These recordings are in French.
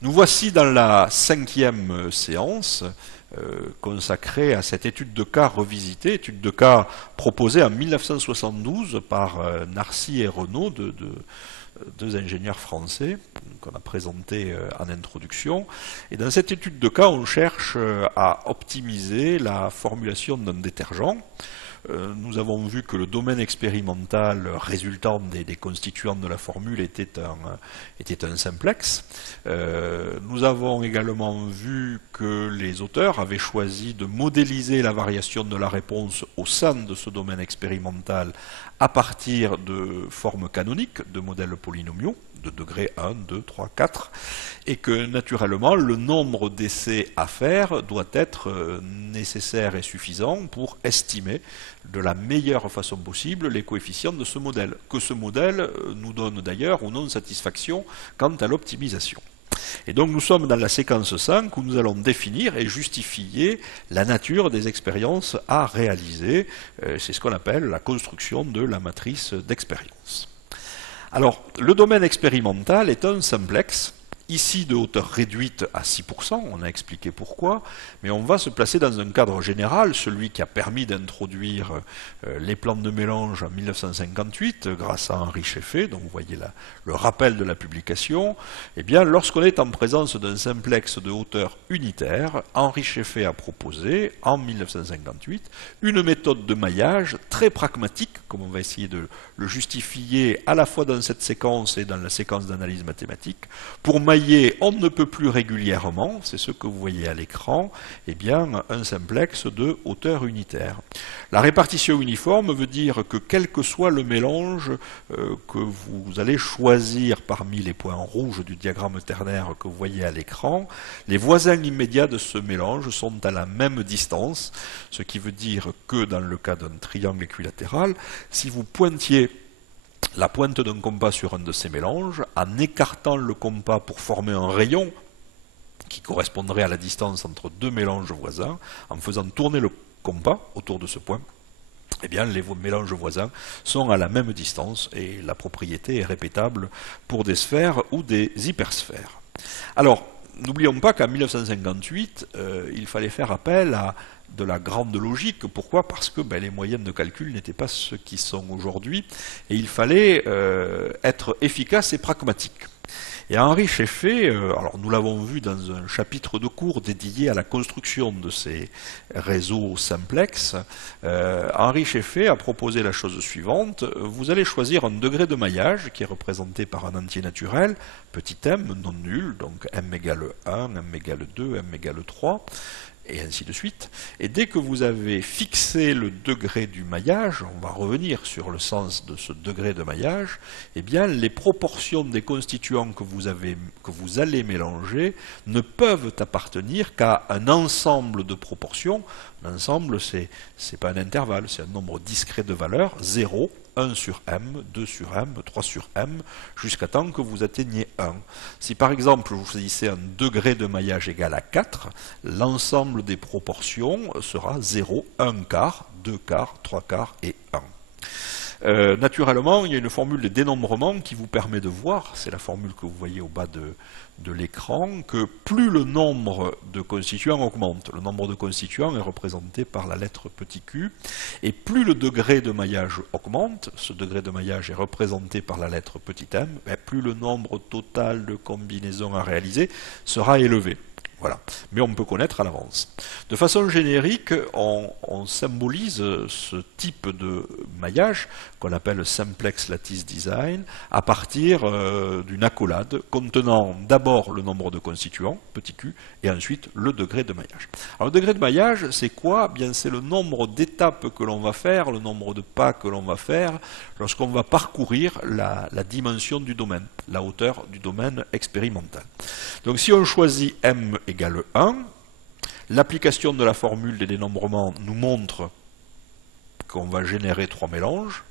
Nous voici dans la 5e séance consacrée à cette étude de cas revisitée, étude de cas proposée en 1972 par Narcy et Renaud, deux ingénieurs français qu'on a présentés en introduction. Et dans cette étude de cas, on cherche à optimiser la formulation d'un détergent. Nous avons vu que le domaine expérimental résultant des constituants de la formule était un simplex. Nous avons également vu que les auteurs avaient choisi de modéliser la variation de la réponse au sein de ce domaine expérimental à partir de formes canoniques, de modèles polynomiaux, de degrés 1, 2, 3, 4, et que naturellement le nombre d'essais à faire doit être nécessaire et suffisant pour estimer de la meilleure façon possible les coefficients de ce modèle, que ce modèle nous donne d'ailleurs ou non satisfaction quant à l'optimisation. Et donc nous sommes dans la séquence 5 où nous allons définir et justifier la nature des expériences à réaliser. C'est ce qu'on appelle la construction de la matrice d'expérience. Alors, le domaine expérimental est un simplex, ici de hauteur réduite à 6%, on a expliqué pourquoi, mais on va se placer dans un cadre général, celui qui a permis d'introduire les plans de mélange en 1958 grâce à Henri Scheffé, donc vous voyez là le rappel de la publication. Eh bien, lorsqu'on est en présence d'un simplex de hauteur unitaire, Henri Scheffé a proposé en 1958 une méthode de maillage très pragmatique, comme on va essayer de le justifier à la fois dans cette séquence et dans la séquence d'analyse mathématique, pour mailler on ne peut plus régulièrement, c'est ce que vous voyez à l'écran, eh bien un simplex de hauteur unitaire. La répartition uniforme veut dire que quel que soit le mélange que vous allez choisir parmi les points rouges du diagramme ternaire que vous voyez à l'écran, les voisins immédiats de ce mélange sont à la même distance, ce qui veut dire que dans le cas d'un triangle équilatéral, si vous pointiez la pointe d'un compas sur un de ces mélanges, en écartant le compas pour former un rayon qui correspondrait à la distance entre deux mélanges voisins, en faisant tourner le compas autour de ce point, eh bien les mélanges voisins sont à la même distance et la propriété est répétable pour des sphères ou des hypersphères. Alors, n'oublions pas qu'en 1958, il fallait faire appel à de la grande logique. Pourquoi? Parce que les moyens de calcul n'étaient pas ceux qui sont aujourd'hui, et il fallait être efficace et pragmatique. Et Henri Scheffé, alors nous l'avons vu dans un chapitre de cours dédié à la construction de ces réseaux simplex, Henri Scheffé a proposé la chose suivante: vous allez choisir un degré de maillage qui est représenté par un entier naturel, petit m non nul, donc m égale 1, m égale 2, m égale 3, et ainsi de suite. Et dès que vous avez fixé le degré du maillage, on va revenir sur le sens de ce degré de maillage, eh bien les proportions des constituants que vous allez mélanger ne peuvent appartenir qu'à un ensemble de proportions. L'ensemble, c'est pas un intervalle, c'est un nombre discret de valeurs, 0, 1 sur m, 2 sur m, 3 sur m, jusqu'à temps que vous atteigniez 1. Si par exemple vous choisissez un degré de maillage égal à 4, l'ensemble des proportions sera 0, 1 quart, 2 quarts, 3 quarts et 1. Naturellement, il y a une formule de dénombrement qui vous permet de voir, c'est la formule que vous voyez au bas de l'écran, que plus le nombre de constituants augmente. Le nombre de constituants est représenté par la lettre petit q, et plus le degré de maillage augmente, ce degré de maillage est représenté par la lettre petit m, plus le nombre total de combinaisons à réaliser sera élevé. Voilà. Mais on peut connaître à l'avance. De façon générique, on symbolise ce type de maillage qu'on appelle simplex lattice design à partir d'une accolade contenant d'abord le nombre de constituants, petit q, et ensuite le degré de maillage. Alors le degré de maillage, c'est quoi? Bien, c'est le nombre d'étapes que l'on va faire, le nombre de pas que l'on va faire lorsqu'on va parcourir la dimension du domaine, la hauteur du domaine expérimental. Donc si on choisit m égale 1, l'application de la formule des dénombrements nous montre qu'on va générer 3 mélanges,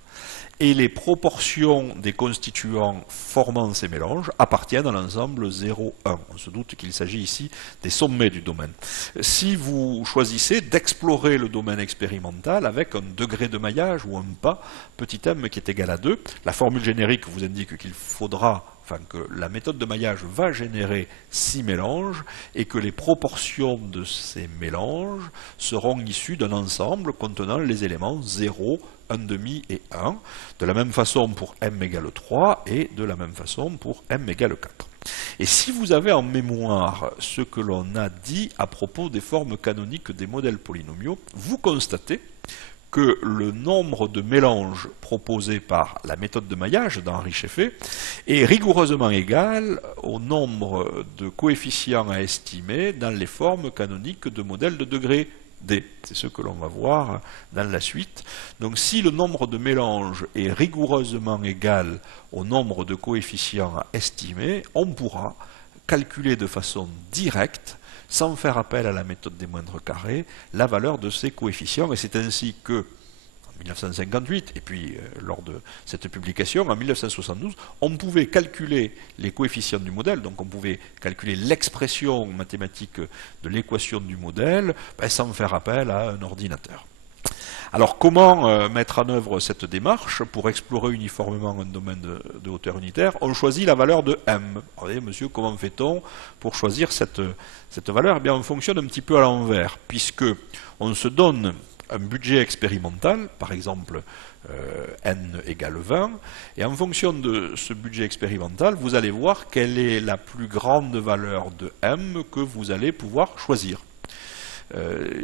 et les proportions des constituants formant ces mélanges appartiennent à l'ensemble 0, 1. On se doute qu'il s'agit ici des sommets du domaine. Si vous choisissez d'explorer le domaine expérimental avec un degré de maillage ou un pas, petit m qui est égal à 2, la formule générique vous indique qu'il faudra enfin que la méthode de maillage va générer 6 mélanges et que les proportions de ces mélanges seront issues d'un ensemble contenant les éléments 0, 1,5 et 1, de la même façon pour m égale 3 et de la même façon pour m égale 4. Et si vous avez en mémoire ce que l'on a dit à propos des formes canoniques des modèles polynomiaux, vous constatez que le nombre de mélanges proposés par la méthode de maillage d'Henri Scheffé est rigoureusement égal au nombre de coefficients à estimer dans les formes canoniques de modèles de degré D. C'est ce que l'on va voir dans la suite. Donc si le nombre de mélanges est rigoureusement égal au nombre de coefficients à estimer, on pourra calculer de façon directe, sans faire appel à la méthode des moindres carrés, la valeur de ces coefficients. Et c'est ainsi que, en 1958, et puis lors de cette publication, en 1972, on pouvait calculer les coefficients du modèle, donc on pouvait calculer l'expression mathématique de l'équation du modèle, sans faire appel à un ordinateur. Alors comment mettre en œuvre cette démarche pour explorer uniformément un domaine de hauteur unitaire? On choisit la valeur de m. Alors, vous voyez, monsieur, comment fait-on pour choisir cette valeur? Eh bien, on fonctionne un petit peu à l'envers, puisque on se donne un budget expérimental, par exemple n égale 20, et en fonction de ce budget expérimental, vous allez voir quelle est la plus grande valeur de m que vous allez pouvoir choisir.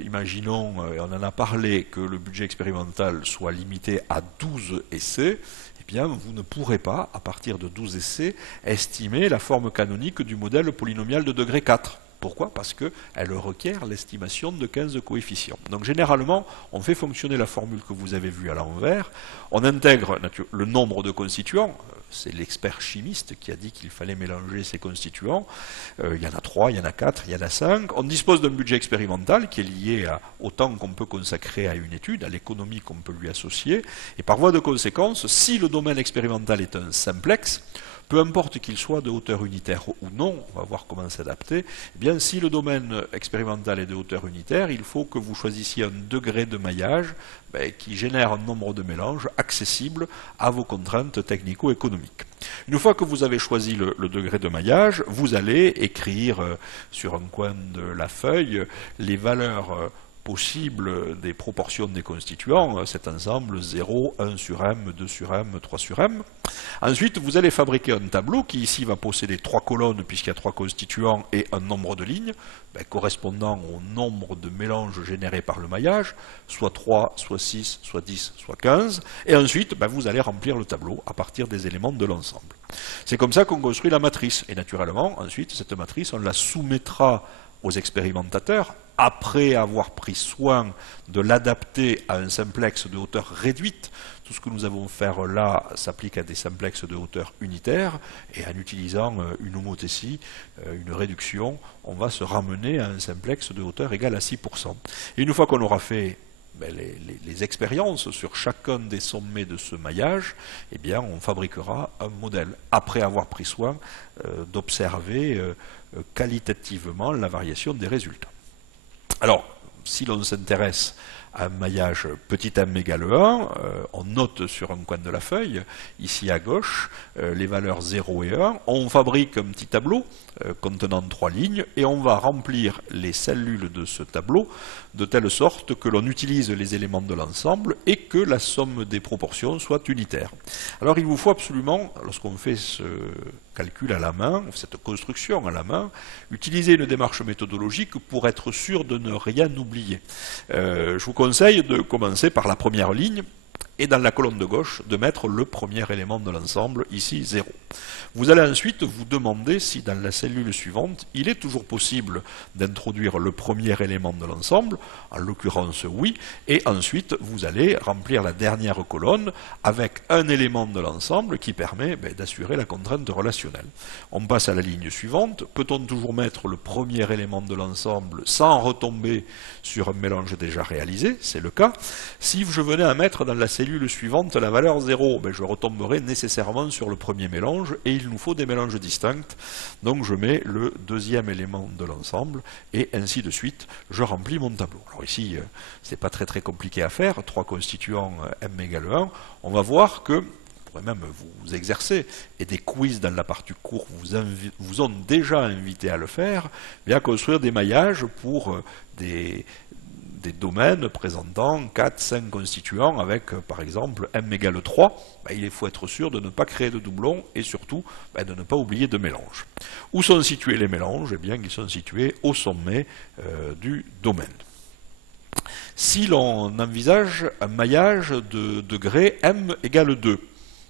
Imaginons, et on en a parlé, que le budget expérimental soit limité à 12 essais, eh bien vous ne pourrez pas, à partir de 12 essais, estimer la forme canonique du modèle polynomial de degré 4. Pourquoi? Parce qu'elle requiert l'estimation de 15 coefficients. Donc généralement, on fait fonctionner la formule que vous avez vue à l'envers, on intègre le nombre de constituants, c'est l'expert chimiste qui a dit qu'il fallait mélanger ces constituants, il y en a 3, il y en a 4, il y en a 5, on dispose d'un budget expérimental qui est lié au temps qu'on peut consacrer à une étude, à l'économie qu'on peut lui associer, et par voie de conséquence, si le domaine expérimental est un simplex, peu importe qu'il soit de hauteur unitaire ou non, on va voir comment s'adapter, eh bien si le domaine expérimental est de hauteur unitaire, il faut que vous choisissiez un degré de maillage qui génère un nombre de mélanges accessible à vos contraintes technico-économiques. Une fois que vous avez choisi le degré de maillage, vous allez écrire sur un coin de la feuille les valeurs possible des proportions des constituants, cet ensemble 0, 1 sur m, 2 sur m, 3 sur m. Ensuite, vous allez fabriquer un tableau qui ici va posséder 3 colonnes puisqu'il y a 3 constituants et un nombre de lignes, correspondant au nombre de mélanges générés par le maillage, soit 3, soit 6, soit 10, soit 15. Et ensuite, vous allez remplir le tableau à partir des éléments de l'ensemble. C'est comme ça qu'on construit la matrice. Et naturellement, ensuite, cette matrice, on la soumettra aux expérimentateurs après avoir pris soin de l'adapter à un simplex de hauteur réduite. Tout ce que nous avons fait là s'applique à des simplexes de hauteur unitaire, et en utilisant une homothétie, une réduction, on va se ramener à un simplex de hauteur égale à 6%. Et une fois qu'on aura fait les expériences sur chacun des sommets de ce maillage, eh bien on fabriquera un modèle, après avoir pris soin d'observer qualitativement la variation des résultats. Alors, si l'on s'intéresse à un maillage petit m égale 1, on note sur un coin de la feuille, ici à gauche, les valeurs 0 et 1. On fabrique un petit tableau contenant 3 lignes et on va remplir les cellules de ce tableau de telle sorte que l'on utilise les éléments de l'ensemble et que la somme des proportions soit unitaire. Alors il vous faut absolument, lorsqu'on fait ce calcul à la main, cette construction à la main, utiliser une démarche méthodologique pour être sûr de ne rien oublier. Je vous conseille de commencer par la première ligne et dans la colonne de gauche de mettre le premier élément de l'ensemble, ici 0. Vous allez ensuite vous demander si dans la cellule suivante, il est toujours possible d'introduire le premier élément de l'ensemble, en l'occurrence oui, et ensuite vous allez remplir la dernière colonne avec un élément de l'ensemble qui permet d'assurer la contrainte relationnelle. On passe à la ligne suivante. Peut-on toujours mettre le premier élément de l'ensemble sans retomber sur un mélange déjà réalisé? C'est le cas. Si je venais à mettre dans la cellule suivante la valeur 0, je retomberai nécessairement sur le premier mélange et il nous faut des mélanges distincts. Donc je mets le deuxième élément de l'ensemble et ainsi de suite, je remplis mon tableau. Alors ici, c'est pas très compliqué à faire, 3 constituants m égale 1. On va voir que pourrez même vous exercer, et des quiz dans la partie cours vous ont déjà invité à le faire, bien construire des maillages pour des domaines présentant 4, 5 constituants avec, par exemple, m égale 3, il faut être sûr de ne pas créer de doublons et surtout de ne pas oublier de mélange. Où sont situés les mélanges? Eh bien, ils sont situés au sommet du domaine. Si l'on envisage un maillage de degré m égale 2,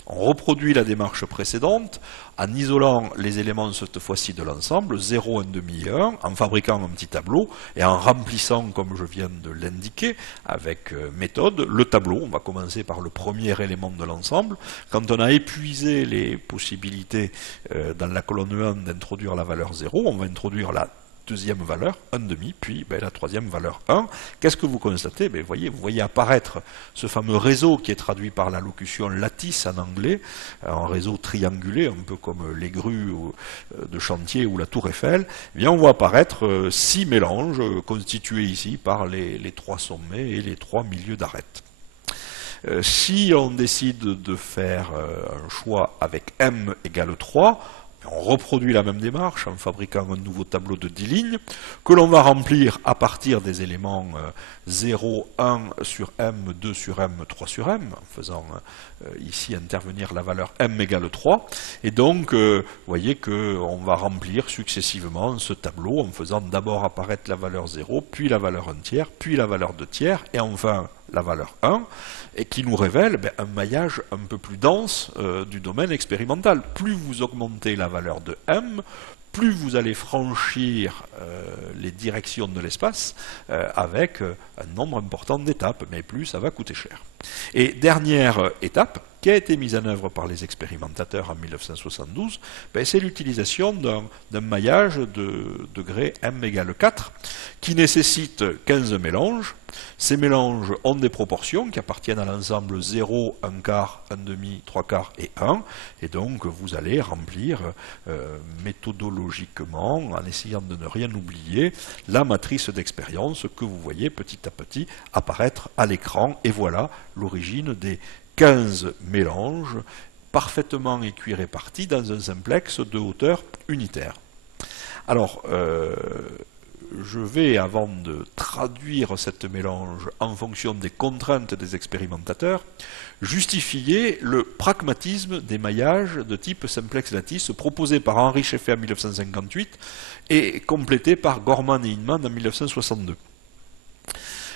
on reproduit la démarche précédente en isolant les éléments cette fois-ci de l'ensemble, 0, 1,5 et 1, en fabriquant un petit tableau et en remplissant, comme je viens de l'indiquer, avec méthode, le tableau. On va commencer par le premier élément de l'ensemble. Quand on a épuisé les possibilités dans la colonne 1 d'introduire la valeur 0, on va introduire la deuxième valeur, 1,5, puis la troisième valeur 1. Qu'est-ce que vous constatez? Vous voyez apparaître ce fameux réseau qui est traduit par la locution lattice en anglais, un réseau triangulé, un peu comme les grues de chantier ou la tour Eiffel. Eh bien, on voit apparaître 6 mélanges constitués ici par les 3 sommets et les 3 milieux d'arête. Si on décide de faire un choix avec m égale 3, on reproduit la même démarche en fabriquant un nouveau tableau de 10 lignes que l'on va remplir à partir des éléments 0, 1 sur m, 2 sur m, 3 sur m, en faisant ici intervenir la valeur m égale 3. Et donc, vous voyez qu'on va remplir successivement ce tableau en faisant d'abord apparaître la valeur 0, puis la valeur 1 tiers, puis la valeur 2 tiers, et enfin la valeur 1, et qui nous révèle un maillage un peu plus dense du domaine expérimental. Plus vous augmentez la valeur de m, plus vous allez franchir les directions de l'espace avec un nombre important d'étapes, mais plus ça va coûter cher. Et dernière étape, qui a été mise en œuvre par les expérimentateurs en 1972, c'est l'utilisation d'un maillage de degré m égale 4, qui nécessite 15 mélanges. Ces mélanges ont des proportions qui appartiennent à l'ensemble 0, 1 quart, 1,5, 3 quarts et 1, et donc vous allez remplir méthodologiquement, en essayant de ne rien oublier, la matrice d'expérience que vous voyez petit à petit apparaître à l'écran, et voilà l'origine des 15 mélanges parfaitement équirépartis dans un simplex de hauteur unitaire. Alors, je vais, avant de traduire cette mélange en fonction des contraintes des expérimentateurs, justifier le pragmatisme des maillages de type simplex lattice proposés par Henry Scheffer en 1958 et complétés par Gorman et Hinman en 1962.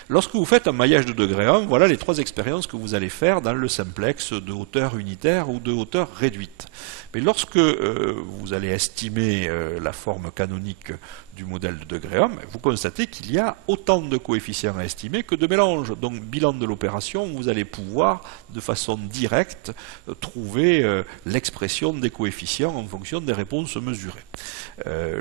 Lorsque vous faites un maillage de degré 1, voilà les 3 expériences que vous allez faire dans le simplex de hauteur unitaire ou de hauteur réduite. Mais lorsque vous allez estimer la forme canonique du modèle de degré 1, vous constatez qu'il y a autant de coefficients à estimer que de mélanges. Donc, bilan de l'opération, vous allez pouvoir, de façon directe, trouver l'expression des coefficients en fonction des réponses mesurées.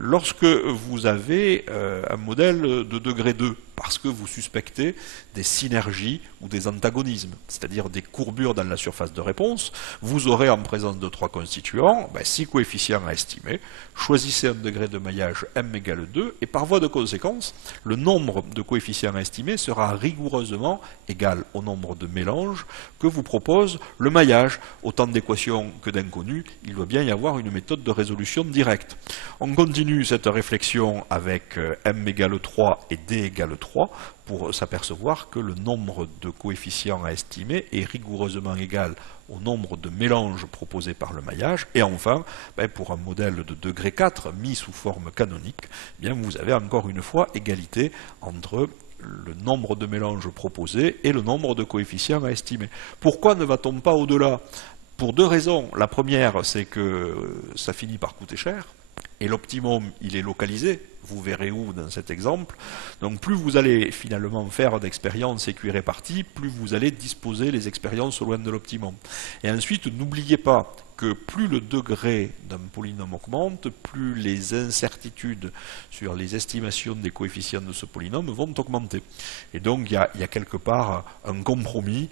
Lorsque vous avez un modèle de degré 2, parce que vous suspectez des synergies ou des antagonismes, c'est-à-dire des courbures dans la surface de réponse, vous aurez en présence de 3 constituants 6 coefficients à estimer. Choisissez un degré de maillage m égale 2 et par voie de conséquence, le nombre de coefficients à estimer sera rigoureusement égal au nombre de mélanges que vous propose le maillage. Autant d'équations que d'inconnus, il doit bien y avoir une méthode de résolution directe. On continue cette réflexion avec m égale 3 et d égale 3 pour s'apercevoir que le nombre de coefficients à estimer est rigoureusement égal au nombre de mélanges proposés par le maillage. Et enfin, pour un modèle de degré 4 mis sous forme canonique, vous avez encore une fois égalité entre le nombre de mélanges proposés et le nombre de coefficients à estimer. Pourquoi ne va-t-on pas au-delà? Pour 2 raisons. La première, c'est que ça finit par coûter cher. Et l'optimum, il est localisé, vous verrez où dans cet exemple. Donc plus vous allez finalement faire d'expériences équiréparties, plus vous allez disposer les expériences loin de l'optimum. Et ensuite, n'oubliez pas que plus le degré d'un polynôme augmente, plus les incertitudes sur les estimations des coefficients de ce polynôme vont augmenter. Et donc il y a quelque part un compromis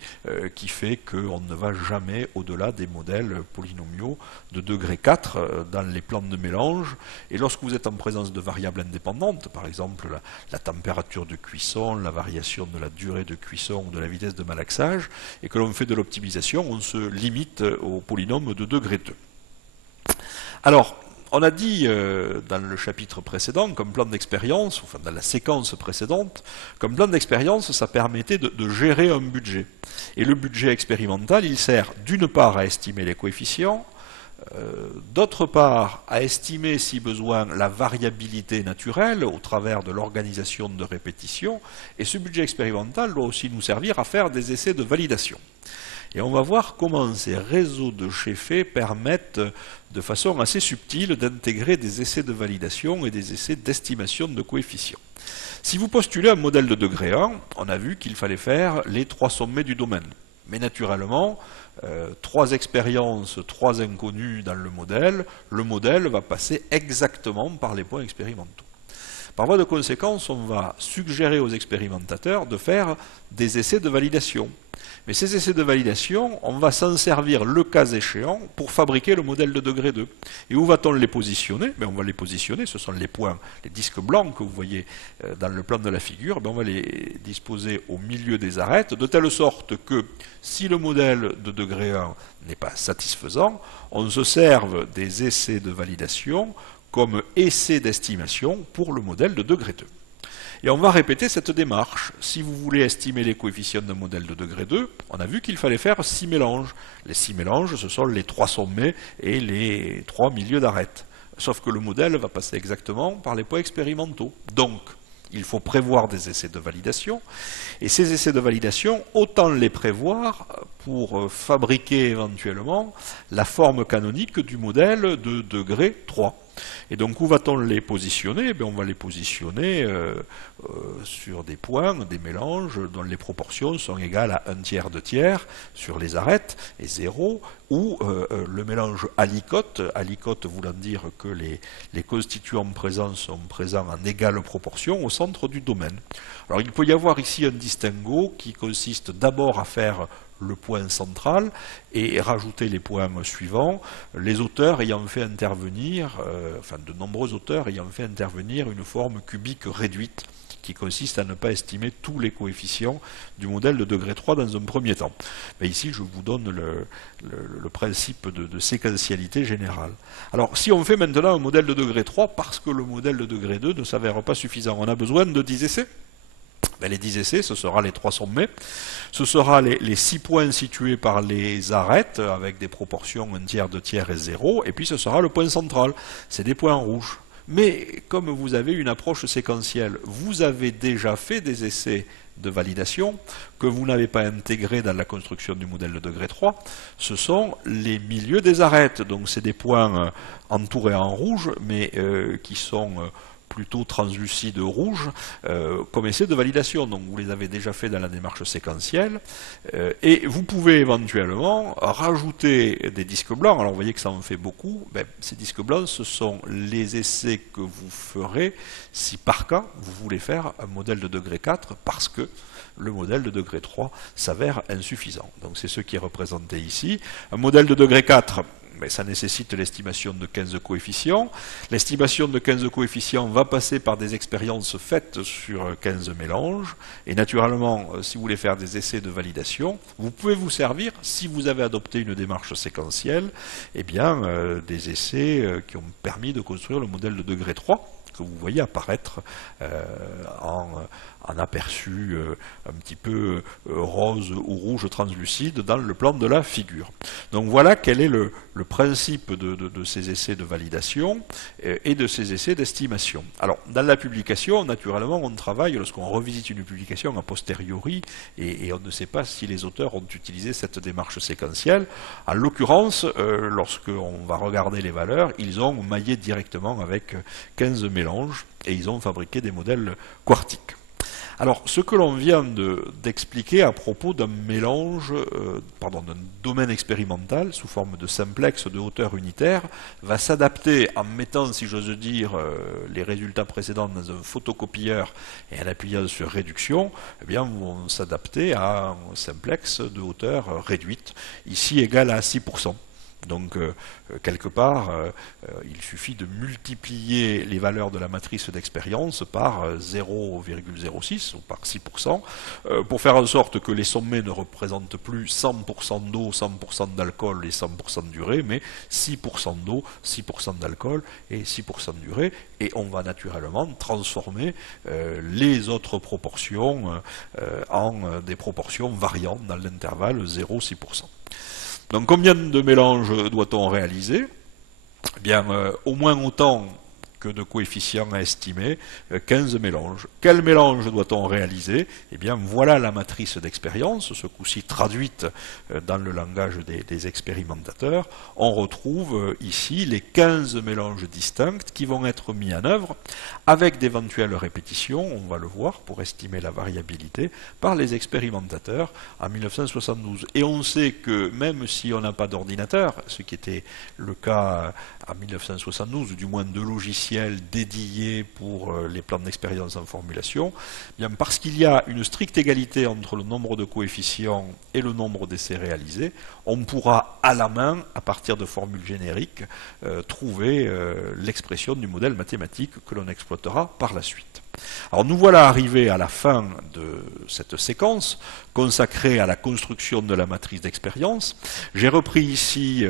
qui fait qu'on ne va jamais au-delà des modèles polynomiaux de degré 4 dans les plans de mélange. Et lorsque vous êtes en présence de variables variables indépendantes, par exemple la température de cuisson, la variation de la durée de cuisson ou de la vitesse de malaxage, et que l'on fait de l'optimisation, on se limite au polynôme de degré 2. Alors, on a dit dans le chapitre précédent, comme plan d'expérience, enfin dans la séquence précédente, comme plan d'expérience, ça permettait de gérer un budget. Et le budget expérimental, il sert d'une part à estimer les coefficients, d'autre part à estimer si besoin la variabilité naturelle au travers de l'organisation de répétition, et ce budget expérimental doit aussi nous servir à faire des essais de validation. Et on va voir comment ces réseaux de Sheffer permettent de façon assez subtile d'intégrer des essais de validation et des essais d'estimation de coefficients. Si vous postulez un modèle de degré 1, on a vu qu'il fallait faire les 3 sommets du domaine. Mais naturellement, 3 expériences, 3 inconnus dans le modèle va passer exactement par les points expérimentaux. Par voie de conséquence, on va suggérer aux expérimentateurs de faire des essais de validation. Mais ces essais de validation, on va s'en servir le cas échéant pour fabriquer le modèle de degré 2. Et où va-t-on les positionner? On va les positionner, ce sont les points, les disques blancs que vous voyez dans le plan de la figure, on va les disposer au milieu des arêtes, de telle sorte que si le modèle de degré 1 n'est pas satisfaisant, on se serve des essais de validation comme essai d'estimation pour le modèle de degré 2. Et on va répéter cette démarche. Si vous voulez estimer les coefficients d'un modèle de degré 2, on a vu qu'il fallait faire 6 mélanges. Les 6 mélanges, ce sont les 3 sommets et les 3 milieux d'arête. Sauf que le modèle va passer exactement par les points expérimentaux. Donc, il faut prévoir des essais de validation. Et ces essais de validation, autant les prévoir pour fabriquer éventuellement la forme canonique du modèle de degré 3. Et donc, où va-t-on les positionner? On va les positionner sur des points, des mélanges dont les proportions sont égales à 1/3 de tiers sur les arêtes et 0, ou le mélange alicote voulant dire que les constituants présents sont présents en égale proportion au centre du domaine. Alors, il peut y avoir ici un distinguo qui consiste d'abord à faire le point central et rajouter les points suivants, les auteurs ayant fait intervenir, de nombreux auteurs ayant fait intervenir une forme cubique réduite qui consiste à ne pas estimer tous les coefficients du modèle de degré 3 dans un premier temps. Mais ici, je vous donne le principe de séquentialité générale. Alors, si on fait maintenant un modèle de degré 3, parce que le modèle de degré 2 ne s'avère pas suffisant, on a besoin de 10 essais. Les 10 essais, ce sera les 3 sommets, ce sera les 6 points situés par les arêtes, avec des proportions 1/3, 2/3 et 0, et puis ce sera le point central, c'est des points rouges. Mais comme vous avez une approche séquentielle, vous avez déjà fait des essais de validation que vous n'avez pas intégrés dans la construction du modèle de degré 3, ce sont les milieux des arêtes, donc c'est des points entourés en rouge, mais qui sont plutôt translucide rouge, comme essai de validation. Donc vous les avez déjà fait dans la démarche séquentielle. Et vous pouvez éventuellement rajouter des disques blancs. Alors vous voyez que ça en fait beaucoup. Ces disques blancs, ce sont les essais que vous ferez si par cas vous voulez faire un modèle de degré 4 parce que le modèle de degré 3 s'avère insuffisant. Donc c'est ce qui est représenté ici. Un modèle de degré 4, ça nécessite l'estimation de 15 coefficients. L'estimation de 15 coefficients va passer par des expériences faites sur 15 mélanges. Et naturellement, si vous voulez faire des essais de validation, vous pouvez vous servir, si vous avez adopté une démarche séquentielle, des essais qui ont permis de construire le modèle de degré 3 que vous voyez apparaître en aperçu un petit peu rose ou rouge translucide dans le plan de la figure. Donc voilà quel est le principe de ces essais de validation et de ces essais d'estimation. Alors dans la publication, naturellement, on travaille lorsqu'on revisite une publication a posteriori et on ne sait pas si les auteurs ont utilisé cette démarche séquentielle. En l'occurrence, lorsqu'on va regarder les valeurs, ils ont maillé directement avec 15 mélanges et ils ont fabriqué des modèles quartiques. Alors, ce que l'on vient d'expliquer à propos d'un mélange, d'un domaine expérimental sous forme de simplex de hauteur unitaire va s'adapter en mettant, si j'ose dire, les résultats précédents dans un photocopieur et en appuyant sur réduction, vont s'adapter à un simplex de hauteur réduite, ici égal à 6%. Donc, quelque part, il suffit de multiplier les valeurs de la matrice d'expérience par 0,06 ou par 6% pour faire en sorte que les sommets ne représentent plus 100% d'eau, 100% d'alcool et 100% d'urée, mais 6% d'eau, 6% d'alcool et 6% d'urée. Et on va naturellement transformer les autres proportions en des proportions variantes dans l'intervalle 0,6%. Donc combien de mélanges doit-on réaliser? Eh bien, au moins autant que de coefficients à estimer, 15 mélanges. Quel mélange doit-on réaliser? Eh bien, voilà la matrice d'expérience, ce coup-ci traduite dans le langage des expérimentateurs. On retrouve ici les 15 mélanges distincts qui vont être mis en œuvre avec d'éventuelles répétitions, on va le voir, pour estimer la variabilité, par les expérimentateurs en 1972. Et on sait que même si on n'a pas d'ordinateur, ce qui était le cas en 1972, ou du moins de logiciels dédiés pour les plans d'expérience en formulation, bien parce qu'il y a une stricte égalité entre le nombre de coefficients et le nombre d'essais réalisés, on pourra à la main, à partir de formules génériques, trouver l'expression du modèle mathématique que l'on exploitera par la suite. Alors nous voilà arrivés à la fin de cette séquence consacrée à la construction de la matrice d'expérience. J'ai repris ici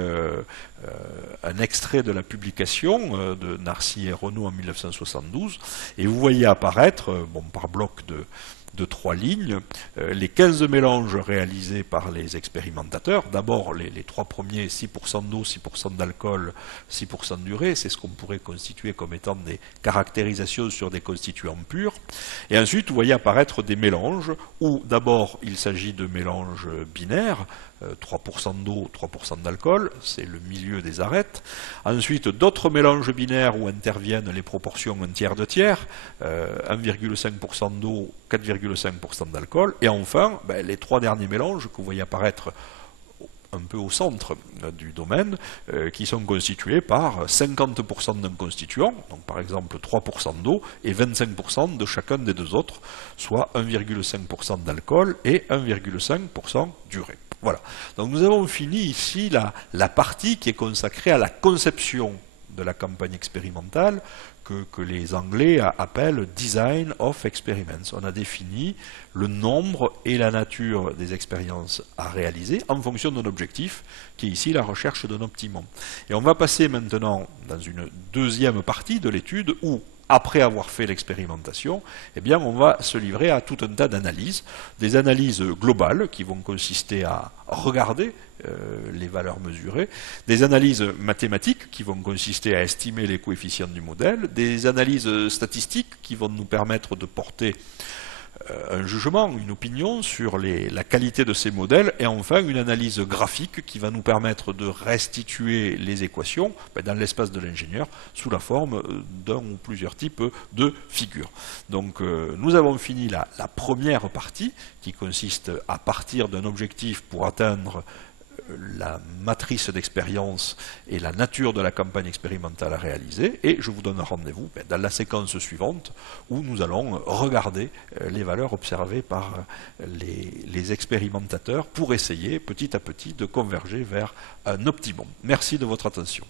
un extrait de la publication de Narcy et Renaud en 1972 et vous voyez apparaître, par bloc de 3 lignes, les 15 mélanges réalisés par les expérimentateurs. D'abord les 3 premiers, 6% d'eau, 6% d'alcool, 6% d'urée, c'est ce qu'on pourrait constituer comme étant des caractérisations sur des constituants purs. Et ensuite, vous voyez apparaître des mélanges où d'abord il s'agit de mélanges binaires, 3% d'eau, 3% d'alcool, c'est le milieu des arêtes. Ensuite, d'autres mélanges binaires où interviennent les proportions 1 tiers, 2 tiers, 1,5% d'eau, 4,5% d'alcool. Et enfin, les 3 derniers mélanges que vous voyez apparaître un peu au centre du domaine, qui sont constitués par 50% d'un constituant, donc par exemple 3% d'eau, et 25% de chacun des deux autres, soit 1,5% d'alcool et 1,5% d'urée. Voilà. Donc nous avons fini ici la partie qui est consacrée à la conception de la campagne expérimentale que les Anglais appellent Design of Experiments. On a défini le nombre et la nature des expériences à réaliser en fonction d'un objectif, qui est ici la recherche d'un optimum. Et on va passer maintenant dans une deuxième partie de l'étude où, après avoir fait l'expérimentation, eh bien, on va se livrer à tout un tas d'analyses, des analyses globales qui vont consister à regarder les valeurs mesurées, des analyses mathématiques qui vont consister à estimer les coefficients du modèle, des analyses statistiques qui vont nous permettre de porter un jugement, une opinion sur la qualité de ces modèles, et enfin une analyse graphique qui va nous permettre de restituer les équations dans l'espace de l'ingénieur sous la forme d'un ou plusieurs types de figures. Donc nous avons fini la première partie qui consiste à partir d'un objectif pour atteindre la matrice d'expérience et la nature de la campagne expérimentale à réaliser, et je vous donne rendez-vous dans la séquence suivante où nous allons regarder les valeurs observées par les expérimentateurs pour essayer petit à petit de converger vers un optimum. Merci de votre attention.